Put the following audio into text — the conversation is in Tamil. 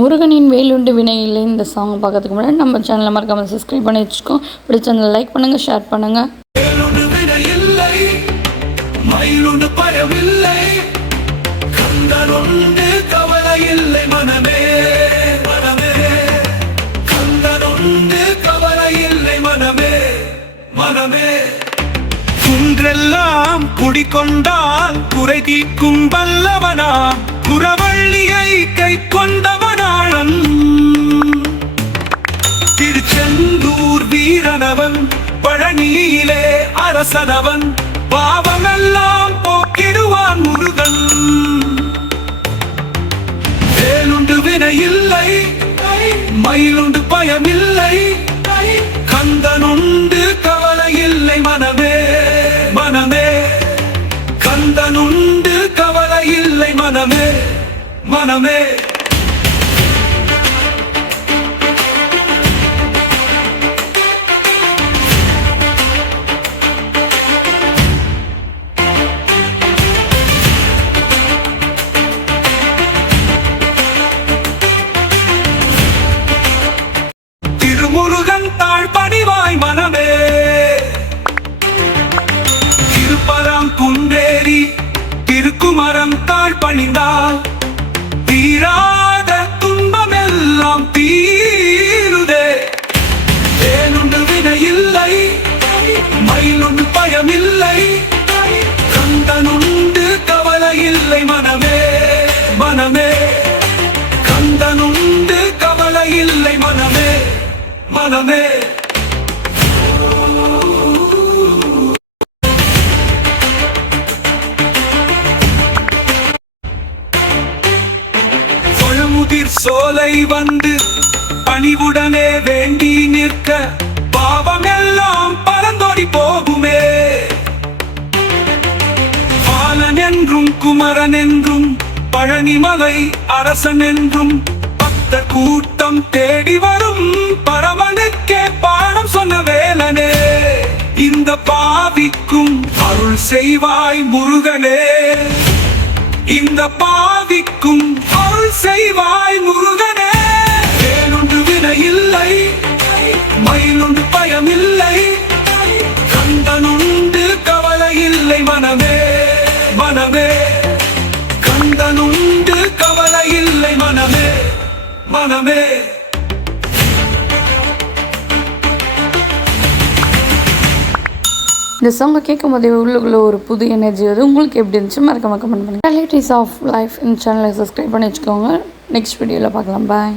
முருகனின் வேலுண்டு வினை இல்லை இந்த சாங் பார்க்கறதுக்கு முன்னாடி நம்ம சேனலை மறக்காமல் சப்ஸ்கிரைப் பண்ணி வச்சுக்கோ. பிடிச்ச சேனலை லைக் பண்ணுங்கள், ஷேர் பண்ணுங்கள். குன்றெல்லாம் குடிக்கொண்டால் குறை தீர்க்கும் வல்லவனா, குறவள்ளியை கை கொண்டவனாளன். திருச்செந்தூர் வீரனவன், பழனியிலே அரசனவன், பாவமெல்லாம் போக்கிடுவான் முருகன். வேலுண்டு வினையில்லை, மயிலுண்டு பயமில்லை, கந்தனுண்டு கவலை இல்லை மனமே மனமே. கந்தனுண்டு கவலை இல்லை மனமே மனமே. திருமுருகன் தாழ் பணிவாய் மனமே. திருப்பரம் குன்றேறி திருக்குமரம் தாழ் பணிந்தால் தீராத துன்பமெல்லாம் தீருதே. வேலுண்டு வினையில்லை, மயிலுண்டு பயமில்லை, கந்தனுண்டு கவலை இல்லை மனமே மனமே. கந்தனுண்டு கவலை இல்லை மனமே மனமே. பழமுதிர் சோலை வந்து பணிவுடனே வேண்டி நிற்க, பாவமெல்லாம் பறந்தோடி போகுமே. பாலன் என்றும் குமரன் என்றும் பழனிமலை அரசன் என்றும் பக்த கூட்டம் தேடி வரும் பரமனுக்கே பாடம் சொன்ன வேலனே. இந்த பாவிக்கும் அருள் செய்வாய் முருகனே. இந்த பாவிக்கும் அருள் செய்வாய் முருகனே. வேலுண்டு வினையில்லை, மயிலுண்டு பயமில்லை, கந்தனுண்டு கவலை இல்லை மனமே மனமே. கந்தனுண்டு கவலை இல்லை மனமே மனமே. இந்த சாங்கை கேட்கும் போதே உள்ளுக்குள்ள ஒரு புது எனர்ஜி வருது. உங்களுக்கு எப்படி இருந்துச்சு மறக்காம கமெண்ட் பண்ணுங்கள். ரியாலிட்டிஸ் ஆஃப் லைஃப் இந்த சேனலை சப்ஸ்கிரைப் பண்ணி வச்சுக்கோங்க. நெக்ஸ்ட் வீடியோவில் பார்க்கலாம். பாய்.